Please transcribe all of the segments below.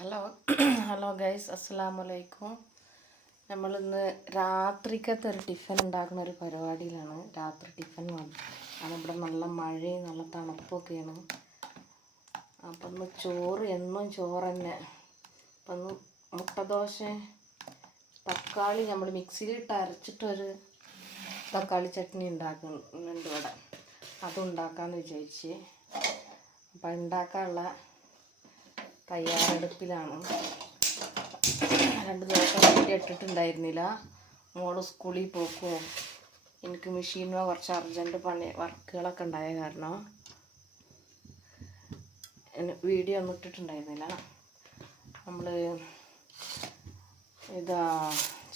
Hello hello guys, അസ്സലാമു അലൈക്കും. നമ്മളിന്ന് രാത്രിക്കത്തെ ഒരു ടിഫിൻ ഉണ്ടാക്കുന്ന ഒരു പരിപാടിയിലാണ്. രാത്രി ടിഫിൻ വേണം. ഇവിടെ നല്ല മഴയും നല്ല തണുപ്പൊക്കെയാണ്. അപ്പം ഇന്ന് ചോറ്, എന്നും ചോറ് തന്നെ. അപ്പം ഇന്ന് മുട്ടദോശ, തക്കാളി നമ്മൾ മിക്സിയിലിട്ട് അരച്ചിട്ടൊരു തക്കാളി ചട്നി ഉണ്ടാക്കുന്നുണ്ട് ഇവിടെ. അതുണ്ടാക്കാമെന്ന് വിചാരിച്ച്. അപ്പം ഉണ്ടാക്കാനുള്ള തയ്യാറെടുപ്പിലാണ്. 2 ദിവസം വീഡിയോ ഇട്ടിട്ടുണ്ടായിരുന്നില്ല. മോള് സ്കൂളിൽ പോക്കും എനിക്ക് മെഷീനിൽ കുറച്ച് അർജൻറ്റ് വർക്കുകളൊക്കെ ഉണ്ടായ കാരണം വീഡിയോ ഒന്നും ഇട്ടിട്ടുണ്ടായിരുന്നില്ല. നമ്മൾ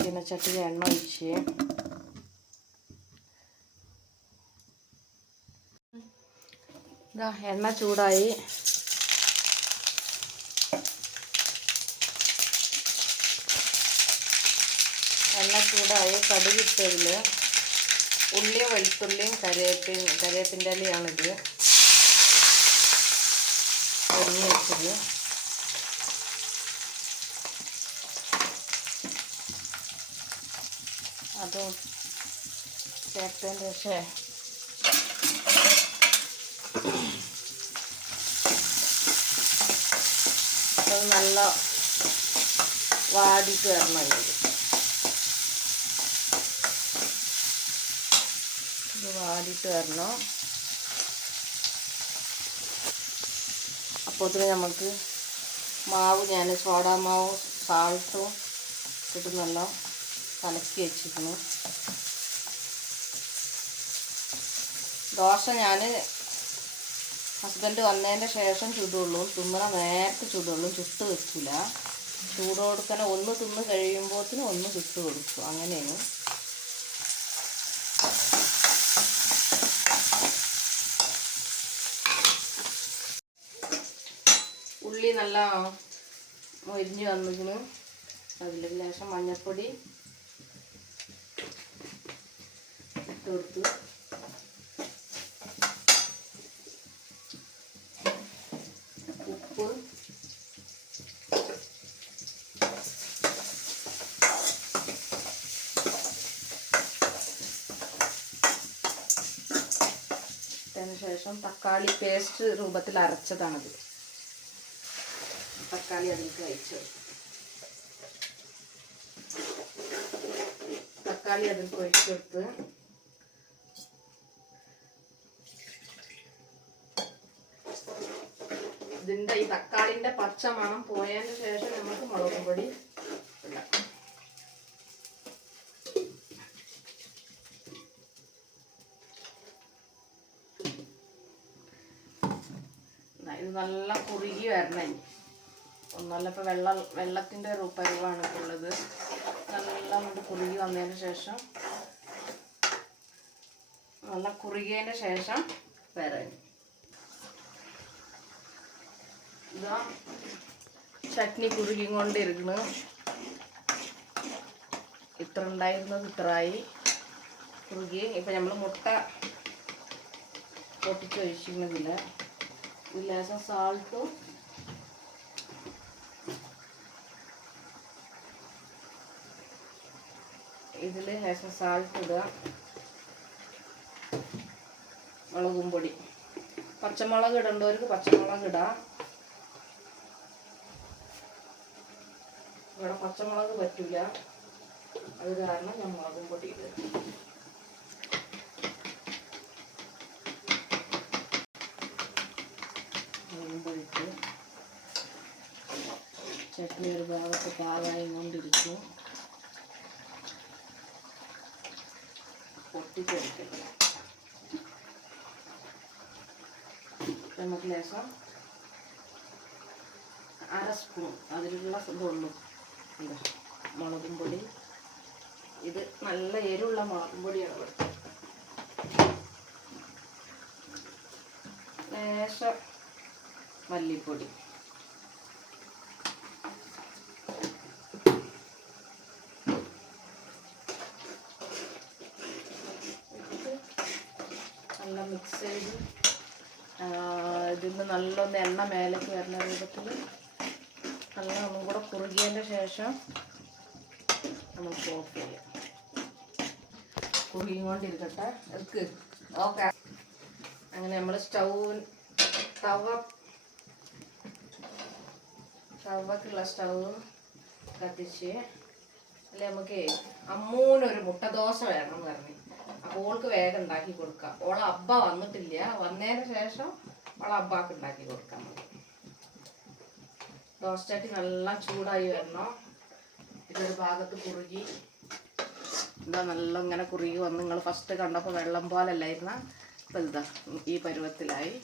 ചീനച്ചട്ടിയിൽ എണ്ണ ഒഴിച്ച് എണ്ണ ചൂടായി. കടുകിട്ടതിൽ ഉള്ളിയും വെളുത്തുള്ളിയും കറിവേപ്പിൻ്റെ ഇലയാണിത് അരിഞ്ഞ് വെച്ചത്. അതും ചേർത്തതിന് ശേഷം അത് നല്ല വാടിയിട്ട് വരണം. ഇത് വാടിയിട്ട് വരണം. അപ്പോൾ നമുക്ക് മാവ്, ഞാൻ സോഡാ മാവും സാൾട്ടും ഇട്ടിട്ട് നല്ല കലക്കി വെച്ചിരുന്നു. ദോശ ഞാൻ ഹസ്ബൻഡ് വന്നതിൻ്റെ ശേഷം ചുടുള്ളൂ. തിന്നണ നേരത്തെ ചുടുള്ളൂ, ചുട്ട് വെക്കില്ല. ചൂട് കൊടുക്കണ ഒന്ന് തിന്ന് കഴിയുമ്പോഴത്തേനും ഒന്ന് ചുട്ട് കൊടുക്കും. അങ്ങനെയാണ്. ഉള്ളി നല്ല മൊരിഞ്ഞ് വന്നിരുന്നു. അതിൽ ലേശം മഞ്ഞൾപ്പൊടി ഇട്ട് കൊടുത്തു. ഉപ്പ്, അതിനുശേഷം തക്കാളി പേസ്റ്റ് രൂപത്തിൽ അരച്ചതാണിത്. തക്കാളി അതിലേക്ക് ഒഴിച്ചു. തക്കാളി അതിലേക്ക് ഒഴിച്ചെടുത്ത് ഇതിൻ്റെ ഈ തക്കാളിൻ്റെ പച്ച മണം പോയതിന് ശേഷം നമുക്ക് മുളക് പൊടി ഇടാം. ഇത് നല്ല കുറുകി വരണം. ഒന്നല്ല, ഇപ്പോൾ വെള്ളത്തിൻ്റെ ഒരു പരുവാണ് ഉള്ളത്. നല്ല കുറുകി വന്നതിന് ശേഷം, നല്ല കുറുകിയതിന് ശേഷം വരാൻ ഇതാ ചട്നി കുറുകി കൊണ്ടിരിക്കുന്നു. ഇത്ര ഉണ്ടായിരുന്നത് ഇത്രയായി കുറുകി. ഇപ്പം നമ്മൾ മുട്ട പൊട്ടിച്ചൊഴിച്ചിരുന്നതില്ല. ഇത് ലേശം സാൾട്ടും ഇതിൽ ലേശം സാൾട്ട് ഇടുക, മുളകും പൊടി. പച്ചമുളക് ഇടേണ്ടവർക്ക് പച്ചമുളക് ഇടാം. ഇവിടെ പച്ചമുളക് പറ്റില്ല, അത് കാരണം ഞാൻ മുളകും പൊടി ഇടുക. മുളകും പൊടിയിട്ട് ചട്നി ഒരു ഭാഗത്ത് പാകമായി കൊണ്ടിരിക്കും. പൊട്ടിച്ചെടുക്കില്ല. നമുക്ക് ലേശം 1/2 സ്പൂൺ അതിലുള്ള ഇതുള്ളൂ മുളകും പൊടി. ഇത് നല്ല എരിവുള്ള മുളകും പൊടിയാണ് ഇവിടുത്തെ. ലേശം മല്ലിപ്പൊടി, നല്ല മിക്സ് ചെയ്ത് ഇതിൽ നിന്ന് നല്ലൊന്ന് എണ്ണ മേലേക്ക് വരുന്ന രൂപത്തിൽ നല്ല ഒന്നും കൂടെ കുറുകിയതിൻ്റെ ശേഷം നമുക്ക് ഓഫ് ചെയ്യാം. കുറുകിയും കൊണ്ടിരിക്കട്ടെ. എടുക്ക്. ഓക്കെ. അങ്ങനെ നമ്മൾ തവക്കുള്ള സ്റ്റവ് കത്തിച്ച്. അല്ലെ നമുക്ക് അമ്മൂനൊരു മുട്ടദോശ വേണം എന്ന് പറഞ്ഞു. അപ്പോൾ ഓൾക്ക് വേഗം ഉണ്ടാക്കി കൊടുക്കാം. ഓളെ അബ്ബ വന്നിട്ടില്ല. വന്നതിന് ശേഷം ഓളെ അബ്ബാക്ക് ഉണ്ടാക്കി കൊടുക്കാൻ മതി. ദോശ ചട്ടി നല്ല ചൂടായി വരണം. ഇതൊരു ഭാഗത്ത് കുറുകി എന്താ നല്ല ഇങ്ങനെ കുറുകി വന്ന് നിങ്ങൾ ഫസ്റ്റ് കണ്ടപ്പോൾ വെള്ളം പോലല്ലായിരുന്ന ഇപ്പം ഇതാ ഈ പരുവത്തിലായി.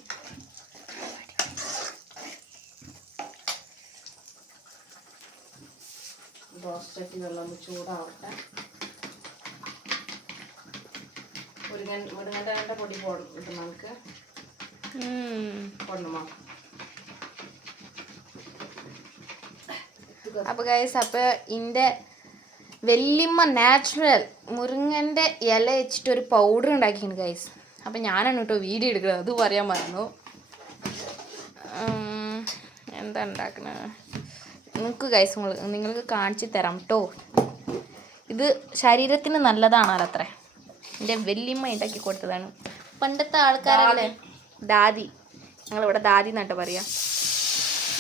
ദോശ ചട്ടി വെള്ളം ഒന്ന് ചൂടാവട്ടെ. മുരിങ്ങൻ്റെ പൊടി ഇട്ട് നമുക്ക് കൊണ്ടുമോ. അപ്പോൾ ഗൈസ്, അപ്പോൾ ഇതിൻ്റെ വല്യമ്മ നാച്ചുറൽ മുരിങ്ങൻ്റെ ഇല വെച്ചിട്ട് ഒരു പൗഡർ ഉണ്ടാക്കിയിട്ടുണ്ട് ഗൈസ്. അപ്പം ഞാനാണ് കേട്ടോ വീഡിയോ എടുക്കുന്നത്, അത് പറയാൻ മറന്നു. എന്താ ഉണ്ടാക്കുന്നത് നിങ്ങൾക്ക് ഗൈസ്, നിങ്ങൾക്ക് കാണിച്ചു തരാം കേട്ടോ. ഇത് ശരീരത്തിന് നല്ലതാണല്ലോ അത്ര. എൻ്റെ വല്യമ്മ ഉണ്ടാക്കി കൊടുത്തതാണ്. പണ്ടത്തെ ആൾക്കാരല്ലേ ദാദി, ഞങ്ങളിവിടെ ദാദി എന്നാട്ടോ പറയാം.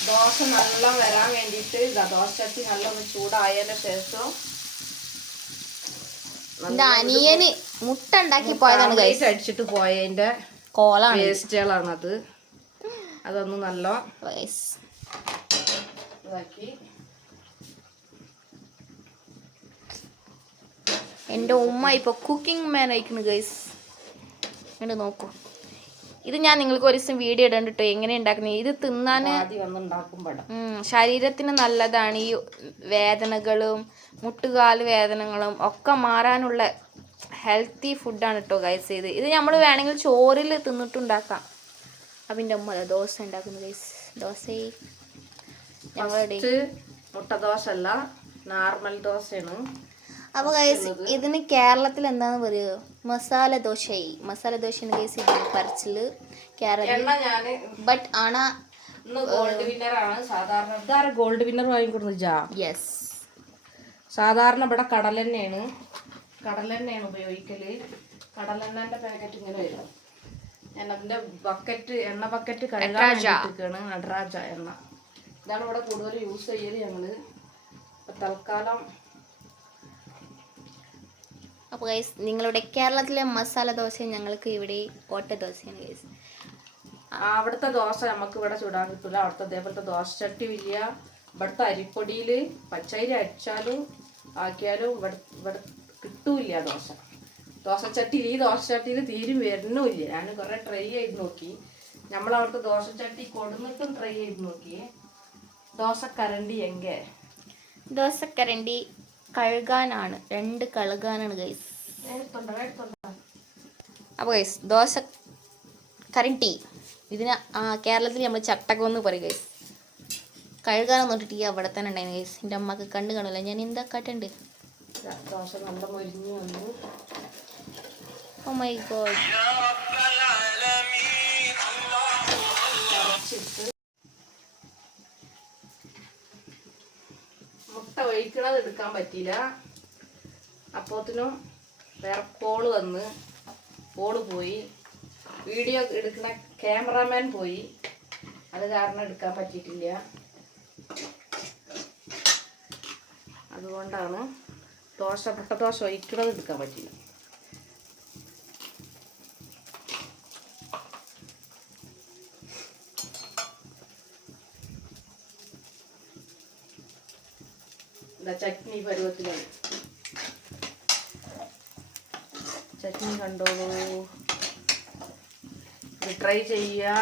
ദോശ നല്ല വരാൻ വേണ്ടിയിട്ട് ദോശ ചട്ടി നല്ല ഒന്ന് ചൂടായതിന് ശേഷം എൻ്റെ അനിയന് മുട്ട ഉണ്ടാക്കി പോയതാണ് ഗൈസ്. അടിച്ചിട്ട് പോയതിൻ്റെ കോലാണ്, വേസ്റ്റുകളാണത്. അതൊന്ന് നല്ല ഇതാക്കി. എൻ്റെ ഉമ്മ ഇപ്പോൾ കുക്കിംഗ് മാൻ ആയിക്കുന്നു ഗൈസ്. ഇങ്ങനെ നോക്കൂ. ഇത് ഞാൻ നിങ്ങൾക്ക് ഒരു ദിവസം വീഡിയോ ഇടണ്ട് കേട്ടോ, എങ്ങനെ ഉണ്ടാക്കുന്നത്. ഇത് തിന്നാൻ ശരീരത്തിന് നല്ലതാണ്. ഈ വേദനകളും മുട്ടുകാല് വേദനകളും ഒക്കെ മാറാനുള്ള ഹെൽത്തി ഫുഡാണ് കേട്ടോ ഗൈസ്. ഇത് നമ്മൾ വേണമെങ്കിൽ ചോറിൽ തിന്നിട്ടുണ്ടാക്കാം. അപ്പം എൻ്റെ ഉമ്മ ദോശ ഉണ്ടാക്കുന്നു ഗൈസ്. ദോശ ഞങ്ങളുടെ മുട്ട ദോശ അല്ല, നോർമൽ ദോശയാണ്. അപ്പോൾ ഗൈസ്, ഇതിന് കേരളത്തിൽ എന്താന്ന് പറയുക, മസാല ദോശ. മസാല ദോശ ഗൈസ് ഇതിന് പറച്ചിൽ കേരളത്തിൽ. ബട്ട് ആണ് ഗോൾഡ് വിന്നർ ആണ് സാധാരണ. ഇതാരും ഗോൾഡ് വിന്നർ വാങ്ങിക്കൊടുന്നു. യെസ്, സാധാരണ ഇവിടെ കടലെണ്ണയാണ് ഉപയോഗിക്കല്. കടലെണ്ണന്റെ പാക്കറ്റ് ഇങ്ങനെ വരും. എണ്ണ ബക്കറ്റ് കഴുകാണ് നടരാജ എണ്ണ. ഇതാണ് ഇവിടെ കൂടുതൽ യൂസ് ചെയ്യല് ഞങ്ങള് തൽക്കാലം. അപ്പോൾ ഗൈസ്, നിങ്ങളുടെ കേരളത്തിലെ മസാല ദോശ ഞങ്ങൾക്ക് ഇവിടെ ഓട്ട ദോശയാണ് ഗൈസ്. അവിടുത്തെ ദോശ നമുക്ക് ഇവിടെ ചൂടാൻ കിട്ടില്ല. അവിടുത്തെ അതേപോലത്തെ ദോശ ചട്ടി ഇല്ല. ഇവിടുത്തെ അരിപ്പൊടിയിൽ പച്ചരി അടിച്ചാലും ആക്കിയാലും ഇവിടെ കിട്ടൂല്ല ദോശച്ചട്ടിയിൽ. ഈ ദോശച്ചട്ടിയിൽ തീരും വരുന്നുമില്ല. ഞാൻ കുറേ ട്രൈ ചെയ്ത് നോക്കി. നമ്മളവിടുത്തെ ദോശച്ചട്ടി കൊടുന്നിട്ടും ട്രൈ ചെയ്ത് നോക്കി. ദോശക്കരണ്ടി കഴുകാനാണ്, 2 കഴുകാനാണ് ഗൈസ്. അപ്പോൾ ഗൈസ്, ദോശ കരണ്ടി ഇതിന് കേരളത്തിൽ നമ്മൾ ചട്ടകം എന്ന് പറയും ഗൈസ്. കഴുകാനൊന്നും ഇട്ടിട്ട് അവിടെ തന്നെ ഉണ്ടായിരുന്നു ഗൈസ്. എൻ്റെ അമ്മക്ക് കണ്ടു കാണില്ല, ഞാൻ എന്താ കാട്ടുണ്ട്. ദോശ നല്ല മൊരിഞ്ഞു വന്നു. Oh my god. മുട്ട ഒഴിക്കണത് എടുക്കാൻ പറ്റിയില്ല. അപ്പോത്തിനും വേറെ കോള് പോയി. വീഡിയോ എടുക്കുന്ന ക്യാമറാമാൻ പോയി. അത് കാരണം എടുക്കാൻ പറ്റിയിട്ടില്ല. അതുകൊണ്ടാണ് മുട്ട ദോശ ഒഴിക്കണത് എടുക്കാൻ പറ്റില്ല. ചട്നി പരുവത്തിലാണ്. ചട്നി കണ്ടോളൂ. ഇത് ട്രൈ ചെയ്യുക.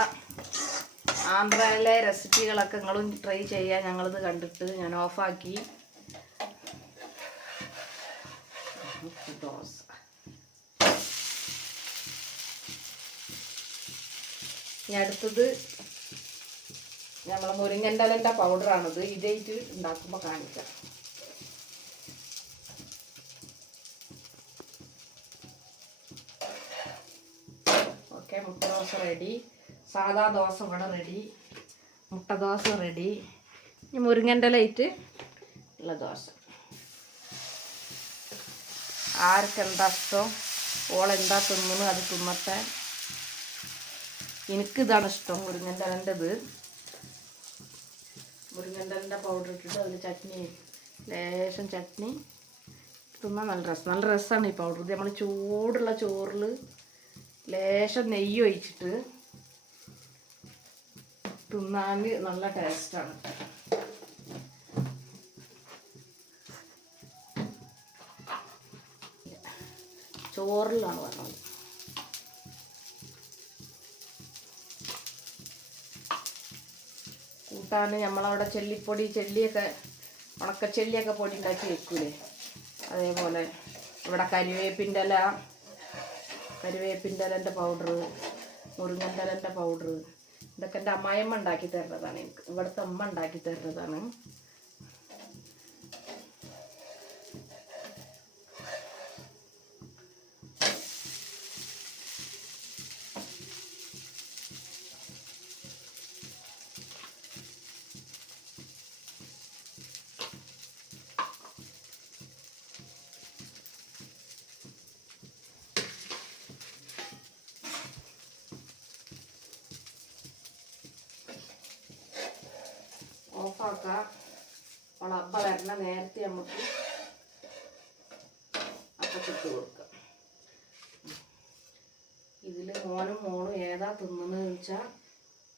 ആന്ധ്രയിലെ റെസിപ്പികളൊക്കെ നിങ്ങളും ട്രൈ ചെയ്യുക. ഞങ്ങളിത് കണ്ടിട്ട് ഞാൻ ഓഫാക്കി. ദോശ ഇനി അടുത്തത് നമ്മളെ മുരിങ്ങൻ്റെ ഇലൻ്റെ പൗഡറാണിത്. ഇതായിട്ട് ഉണ്ടാക്കുമ്പോൾ കാണിക്കാം. ഓക്കെ, മുട്ട ദോശ റെഡി. സാദാ ദോശ ഇവിടെ റെഡി. മുട്ട ദോശ റെഡി. ഈ മുരിങ്ങൻ്റെ ലൈറ്റ് ഉള്ള ദോശ ആർക്കെന്താ ഇഷ്ടം ഓളെന്താ തിന്നുന്നു അത് തിന്നട്ടെ. എനിക്കിതാണ് ഇഷ്ടം മുരിങ്ങൻ്റെ ഇലൻ്റെത്. മുരിങ്ങൻ്റെ ഇലൻ്റെ പൗഡർ ഇട്ടിട്ട് അതിൽ ചട്നി ലേശം ചട്നി തിന്നാൻ നല്ല രസമാണ് ഈ പൗഡർ. ഇത് നമ്മൾ ചൂടുള്ള ചോറിൽ ലേശം നെയ്യ് ഒഴിച്ചിട്ട് തിന്നാൻ നല്ല ടേസ്റ്റാണ്. ചോറിലാണ് പറഞ്ഞത്. കൂട്ടാൻ നമ്മളവിടെ ചെല്ലിയൊക്കെ ഉണക്കച്ചെല്ലിയൊക്കെ പൊടി ഉണ്ടാക്കി വെക്കൂലേ, അതേപോലെ ഇവിടെ കരിവേപ്പിൻ്റെ ഇലൻ്റെ പൗഡർ, മുരിങ്ങൻ്റെ ഇലൻ്റെ പൗഡർ, ഇതൊക്കെ എൻ്റെ അമ്മായിയമ്മ ഉണ്ടാക്കി തരുന്നതാണ്. എനിക്ക് ഇവിടുത്തെ അമ്മ ഉണ്ടാക്കി തരുന്നതാണ്. ഓഫാക്കാം. അപ്പ വരണ നേരത്തെ നമുക്ക് അപ്പം ചുട്ട് കൊടുക്കാം. ഇതിൽ മോളും ഏതാ തിന്നുന്നത് വെച്ചാൽ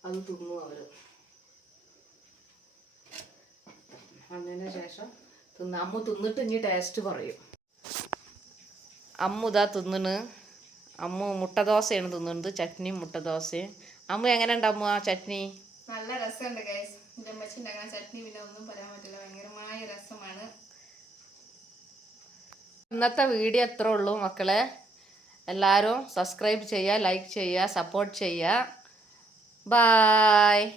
അത് തിന്നു അവർ. അതിന് ശേഷം അമ്മു തിന്നിട്ട് ഇനി ടേസ്റ്റ് പറയും. അമ്മു ഇതാ തിന്നണ്. അമ്മു മുട്ടദോശയാണ് തിന്നുന്നത്, ചട്നിയും മുട്ടദോശയും. അമ്മു എങ്ങനെ ഉണ്ട് അമ്മു ആ ചട്നി? നല്ല രസമുണ്ട് ഗൈസ്. എൻ്റെ അമ്മച്ചി ഉണ്ടാക്കുന്ന ചട്നി പിന്നെ ഒന്നും പറയാൻ പറ്റില്ല, ഭയങ്കരമായ രസമാണ്. ഇന്നത്തെ വീഡിയോ എത്ര ഉള്ളൂ മക്കളെ. എല്ലാവരും സബ്സ്ക്രൈബ് ചെയ്യുക, ലൈക്ക് ചെയ്യുക, സപ്പോർട്ട് ചെയ്യുക. ബായ്.